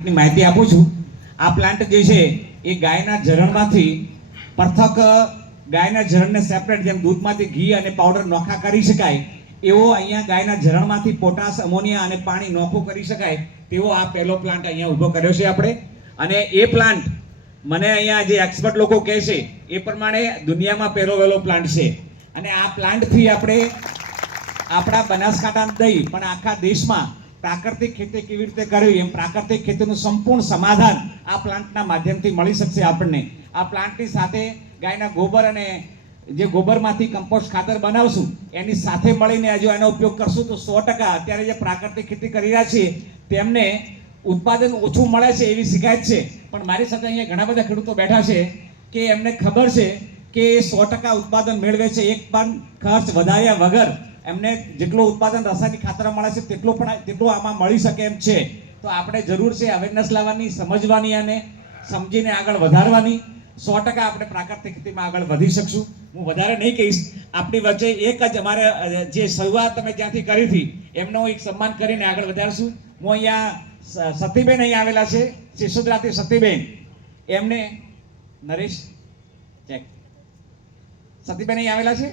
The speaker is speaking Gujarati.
માહિતી આપું છું। આ પ્લાન્ટ જે છે એ ગાયના ઝરણમાંથી પૃથક ગાયના ઝરણને સેપરેટ જેમ દૂધમાંથી ઘી અને પાવડર નોખા કરી શકાય એવો અહીંયા ગાયના ઝરણમાંથી પોટાશ અમોનિયા અને પાણી નોખું કરી શકાય તેવો આ પહેલો પ્લાન્ટ અહીંયા ઊભો કર્યો છે આપણે। અને એ પ્લાન્ટ મને અહીંયા જે એક્સપર્ટ લોકો કહે છે એ પ્રમાણે દુનિયામાં પહેલો વહેલો પ્લાન્ટ છે। અને આ પ્લાન્ટથી આપણે આપણા બનાસકાંઠા નહીં પણ આખા દેશમાં પ્રાકૃતિક ખેતી કેવી રીતે કરવી એમ પ્રાકૃતિક ખેતીનું સંપૂર્ણ સમાધાન આ પ્લાન્ટના માધ્યમથી મળી શકશે આપણને। આ પ્લાન્ટની સાથે ગાયના ગોબર અને જે ગોબરમાંથી કમ્પોસ્ટ ખાતર બનાવશું એની સાથે મળીને જો એનો ઉપયોગ કરશું તો 100% અત્યારે જે પ્રાકૃતિક ખેતી કરી રહ્યા છીએ તેમને ઉત્પાદન ઓછું મળે છે એવી શિકાયત છે। પણ મારી સાથે અહીંયા ઘણા બધા ખેડૂતો બેઠા છે કે એમને ખબર છે કે 100% ઉત્પાદન મેળવે છે, એક પણ ખર્ચ વધાર્યા વગર એમને જેટલું ઉત્પાદન રાસાયણિક ખાતર મળે છે તેટલું આમાં મળી શકે એમ છે। તો આપણે જરૂર છે અવેરનેસ લાવવાની, સમજવાની અને સમજીને આગળ વધારવાની। 100% આપણે પ્રાકૃતિક ખેતીમાં આગળ વધી શકશું। હું વધારે નહીં કહીશ, આપણી વચ્ચે એક જ અમારે જે શરૂઆત તમે જ્યાંથી કરી હતી એમનો એક સન્માન કરીને આગળ વધારશું। હું અહીંયા સતીબેન અહીં આવેલા છે, શિશુદ્રાથી સતીબેન, એમને નરેશ ચેક સતીબેન અહીં આવેલા છે।